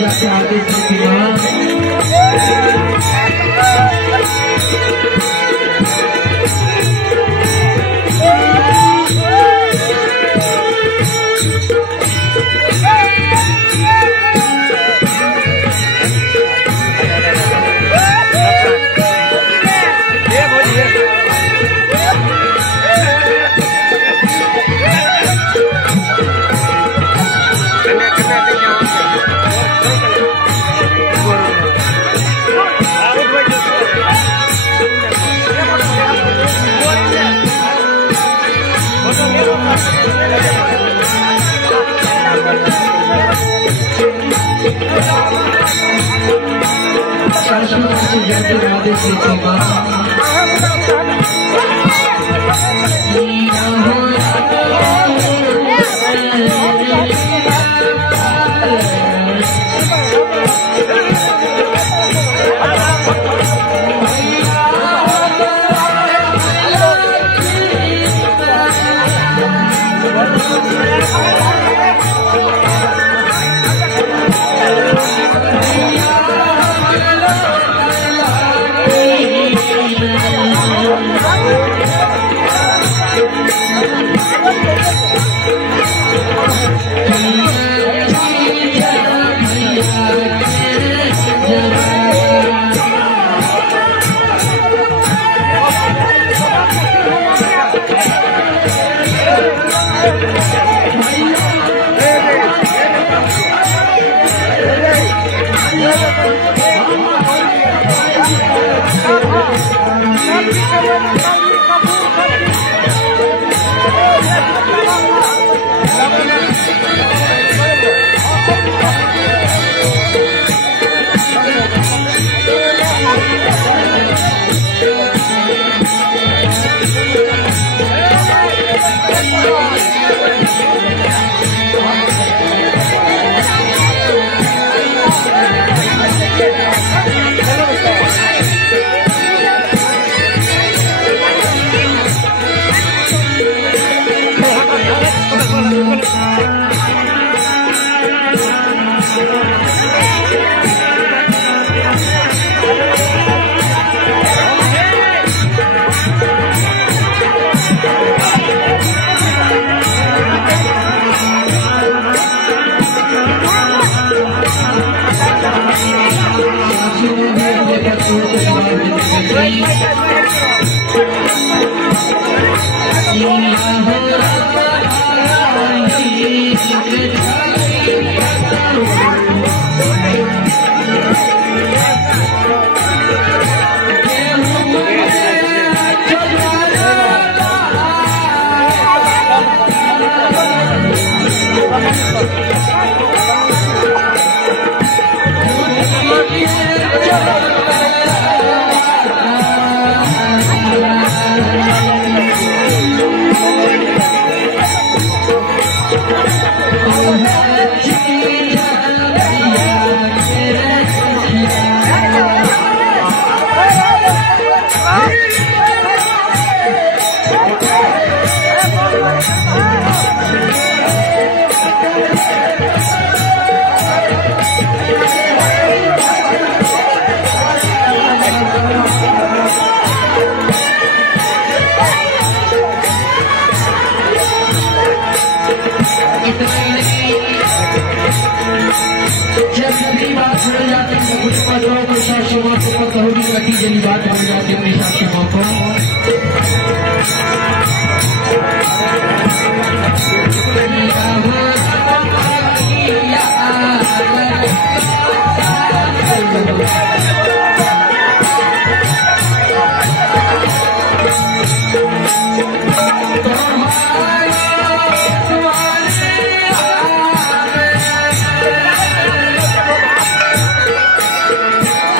जाते आगे बात बन जाती है साक्षी मौका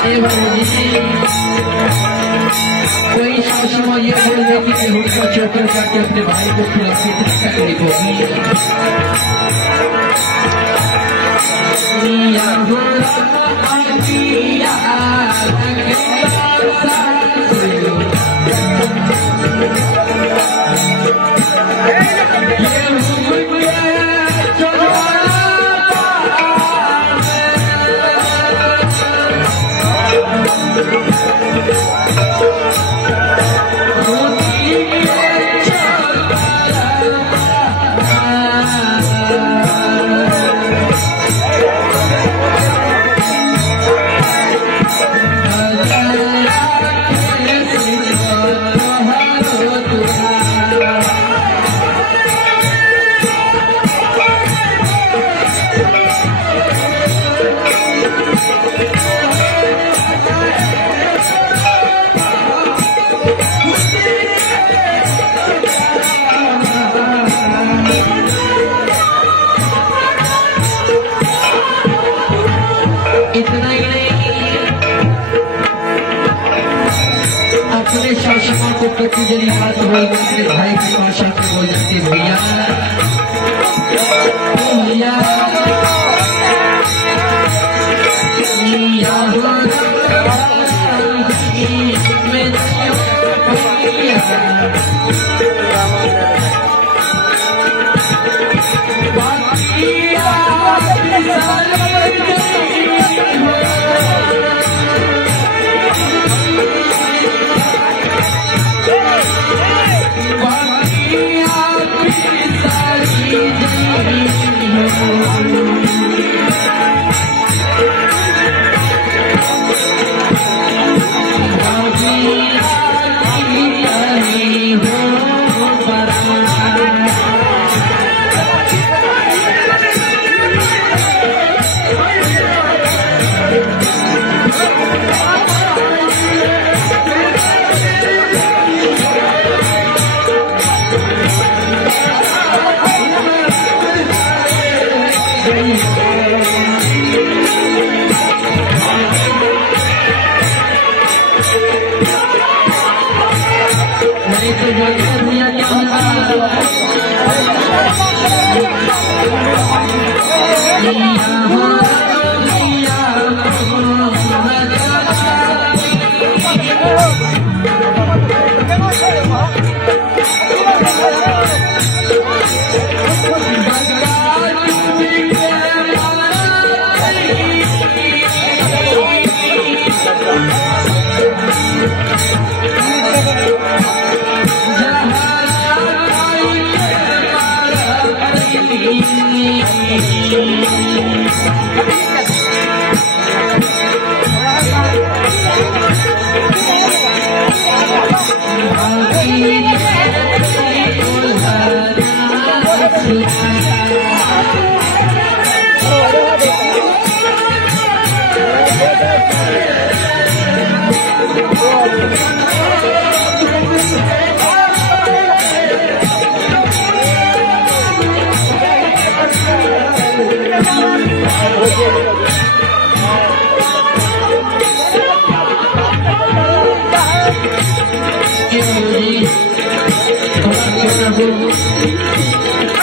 कोई सासू माँ ये बोल देगी कि हुक्का चोकर करके अपने भाई को खिला के इतनी तकलीफ होगी। इतना ही नहीं, अपने शासकों को कटी जली बात बोल अपने भाई की भाषा में बोल जाते भैया भैया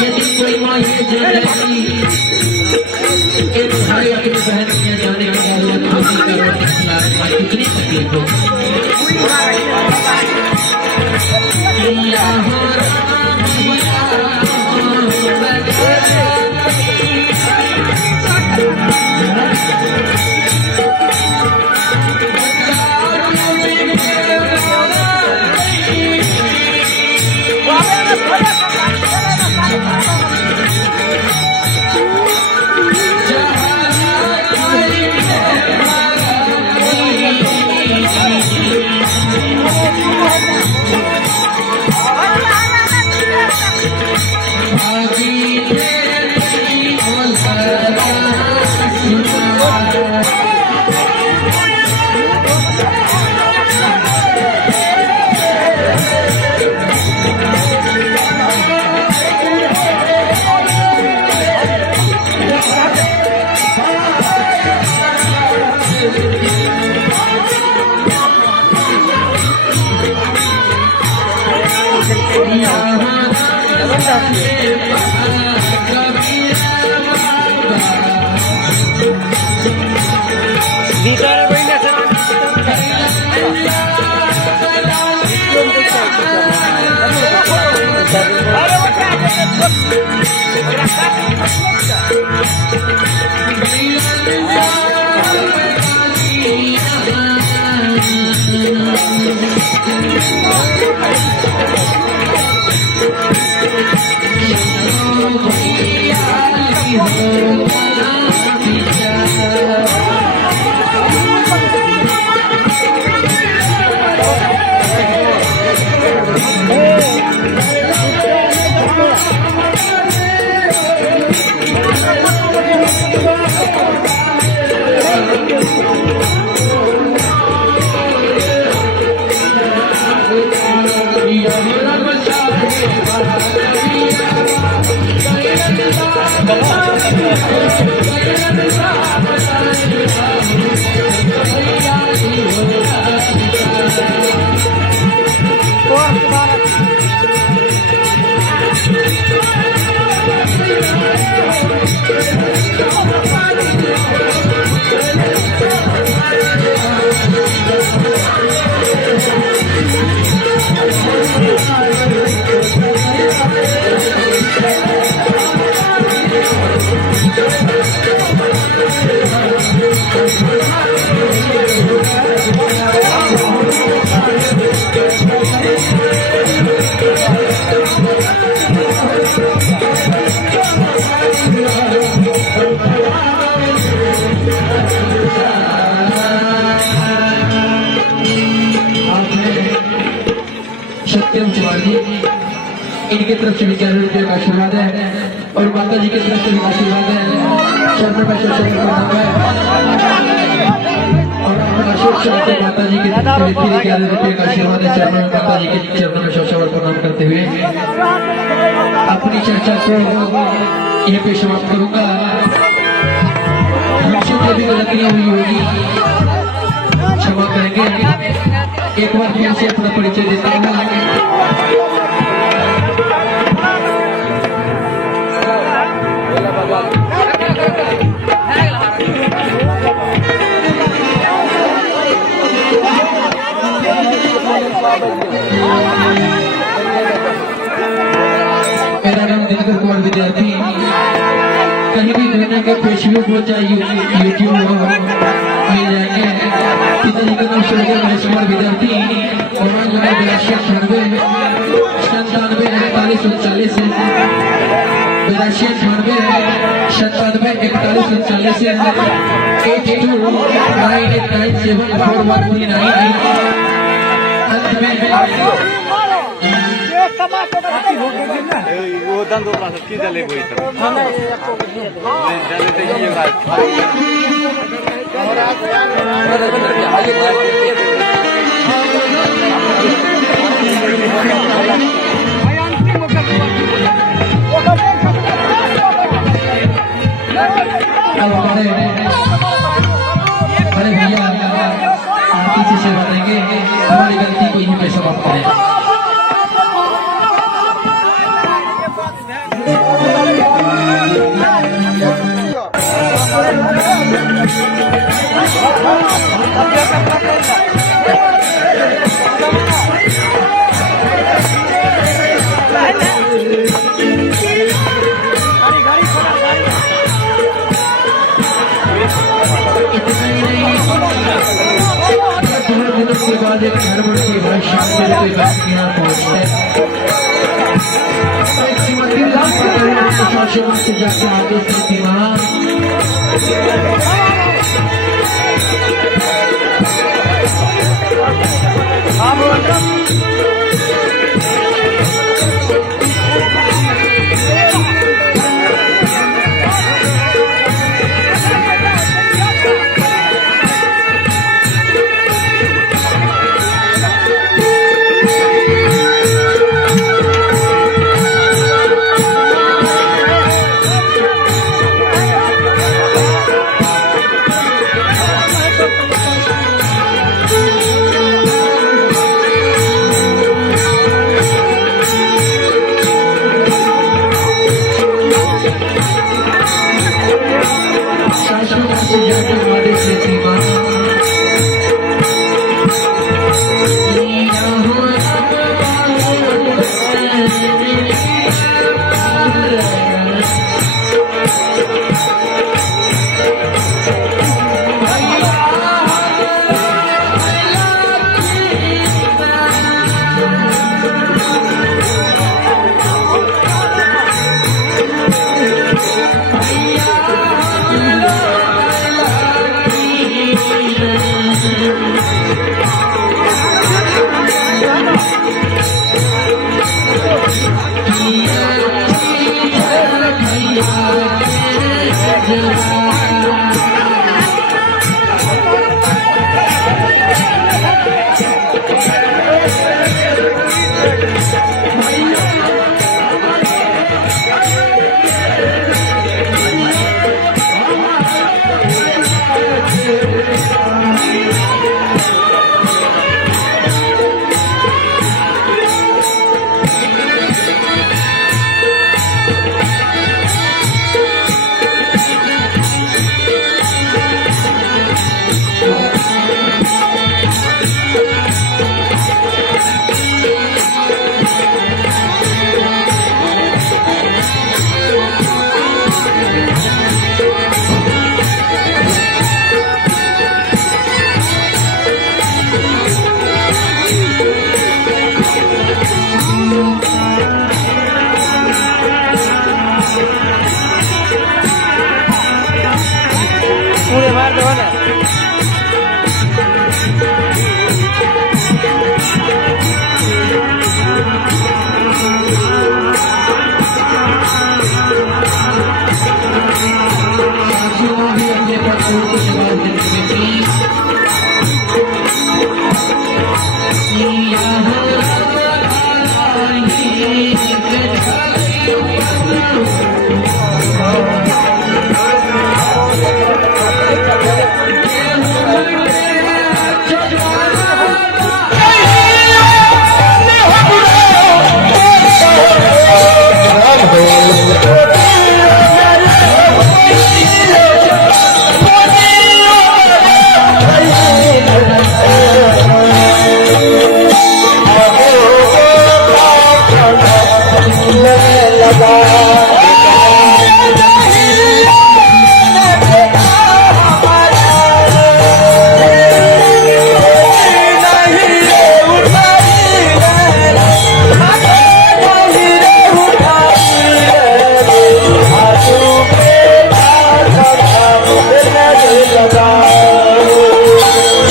यदि कोई माँ ये जानती कि भाई अपनी बहन के जाने का कितनी तकलीफ होगी। सत्यम शिवाजी इनकी तरफ से भी 11 रुपये का आशीर्वाद है और माता जी की तरफ से भी आशीर्वाद है। शरण पैसा शरण प्रणाम है और अशोक शरण माता जी की तरफ से 11 रुपये का आशीर्वाद है। चरण माता जी के चरणों में शरण प्रणाम करते हुए अपनी चर्चा को यहीं पे समाप्त करूंगा। हमसे जो भी गलतियां हुई होगी क्षमा करेंगे। एक बार फिर से अपना परिचय देता हूँ। मेरा नाम दिनकर कुमार विद्यार्थी। कहीं भी दुनिया के फेसबुक हो चाहे यूट्यूब हो मिल जाएंगे। पिताजी का नाम स्वर्गीय महेश कुमार विद्यार्थी। मोबाइल नंबर 82 वो दंदो का की जले बोई सब जले तो ये बात अरे भैया आरती से सेवा देंगे। हमारी गलती को यहीं पे समाप्त करें। के बाद एक धर्म की बड़ी शामिल कोई व्यक्ति यहाँ पहुँचते से जाकर आगे स्थिति वहाँ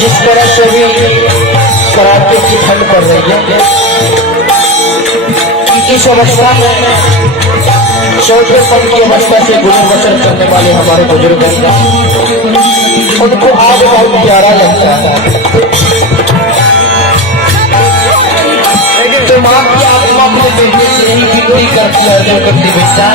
जिस तरह से भी कड़ाके की ठंड पड़ रही है, इस अवस्था में चौथेपन की अवस्था से गुजर बसर करने वाले हमारे बुजुर्ग उनको आग बहुत प्यारा लगता है। तो माँ की आत्मा अपने बेटे से ही विनती करती है, करती बेटा